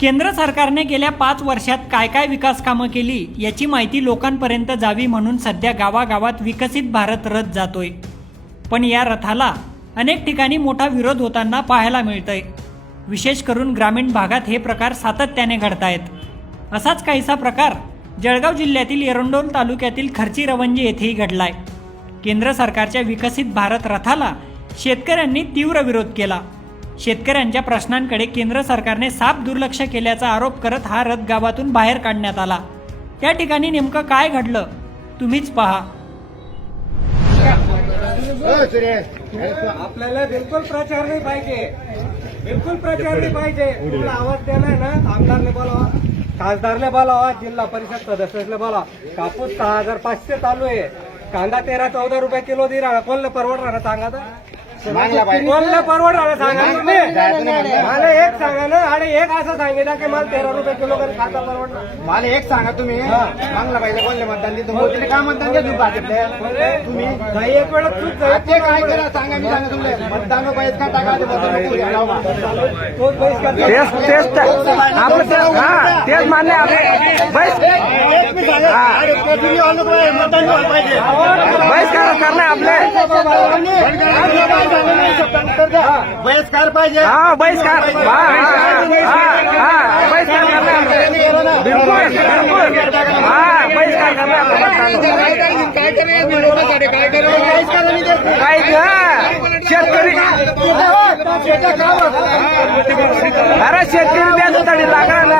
केंद्र सरकारने गेल्या पाच वर्षात काय काय विकास कामं केली याची माहिती लोकांपर्यंत जावी म्हणून सध्या गावागावात विकसित भारत रथ जातोय. पण या रथाला अनेक ठिकाणी मोठा विरोध होताना पाहायला मिळतंय. विशेष करून ग्रामीण भागात हे प्रकार सातत्याने घडतायत. असाच काहीसा प्रकार जळगाव जिल्ह्यातील एरंडोल तालुक्यातील खर्ची रवंजी येथेही घडलाय. केंद्र सरकारच्या विकसित भारत रथाला शेतकऱ्यांनी तीव्र विरोध केला. शेतकऱ्यांच्या प्रश्नांकडे केंद्र सरकारने साफ दुर्लक्ष केल्याचा आरोप करत हा रथ गावातून बाहेर काढण्यात आला. त्या ठिकाणी नेमकं काय घडलं? तुम्हीच पहा. आपल्याला बिलकुल प्रचार नाही पाहिजे. बिलकुल प्रचार नाही पाहिजे. तुम्हाला आवाज द्यायला ना? आमदारने बोलावा. खासदारने बोलावा. जिल्हा परिषद सदस्याने बोलावा. कापूस सहा हजार पाचशे चालू आहे. कांदा तेरा चौदा रुपये किलो दे राहा कोणला परवडणार सांगा तर? कोणला परवडणार सांगा तुम्ही? मला एक सांगा ना आणि एक असं सांगितलं की मला तेरा रुपये किलो करी खाता परवडणार. मला एक सांगा तुम्ही. चांगला पाहिजे कोणले मतदान दिलं मोदीने काय मतदान दिलं तुम्ही भाजपले? तुम्ही? काही एक वेळा चूक झाली. ते काय करा सांगा मी सांगा तुमले मतदान पाहिजे का टाका? ते मतदान नको घ्या लावा. तोच बहिष्कार तेच तेच तर. आपलं ते- हा तेच मान्य आहे. बस एक मी सांगा, अरे कधी आलो पाहिजे, मतदान व्हायला पाहिजे. बहिष्कार करणे आपले. आपलं झालं नाही सत्तांतर द्या. बहिष्कार पाहिजे. हा बहिष्कार. बहिष्कार बहिष्कार. काय शेतकरी. अरे शेतकरी द्यायचं तडी लागणार ना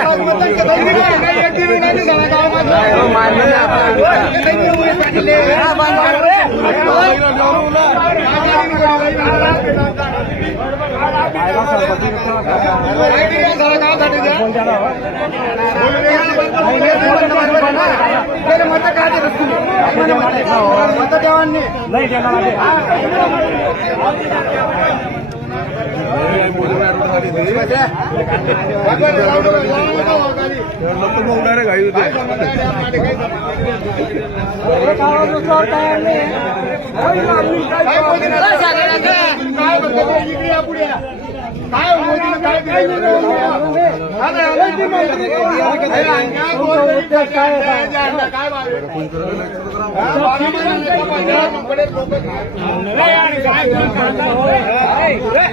हो, मान्य नाही. मत काय देतात तुम्ही मत देवांनी गावात पहिले तर आपलं गाव रे आपण आता मात नाही ना त्याच्या काही. काय?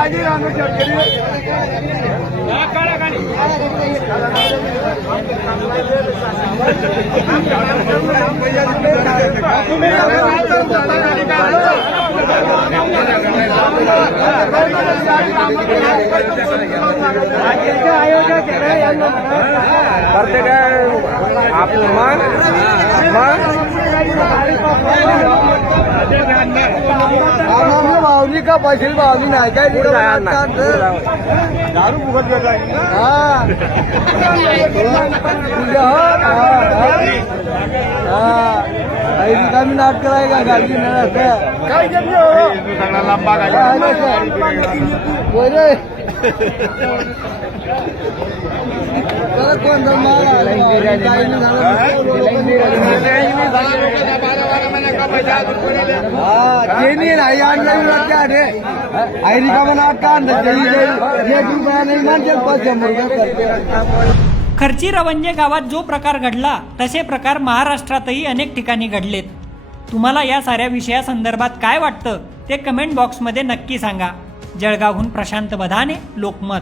हा सर्व कांदा आयोजक यांना आपलं मग मग भावनी का नाही काय? पुढे जायला नाही. जायला. दारू फुकट घेत कमी नाटक आहे का? गाडी काय लांबा कोणता माल आला काही आई रिकामा एक रुपया मानते पैसे खर्ची रवंजे गावात जो प्रकार घडला तसे प्रकार महाराष्ट्रातही अनेक ठिकाणी घडलेत. तुम्हाला या साऱ्या विषयासंदर्भात काय वाटतं ते कमेंट बॉक्समध्ये नक्की सांगा. जळगावहून प्रशांत बधाने लोकमत.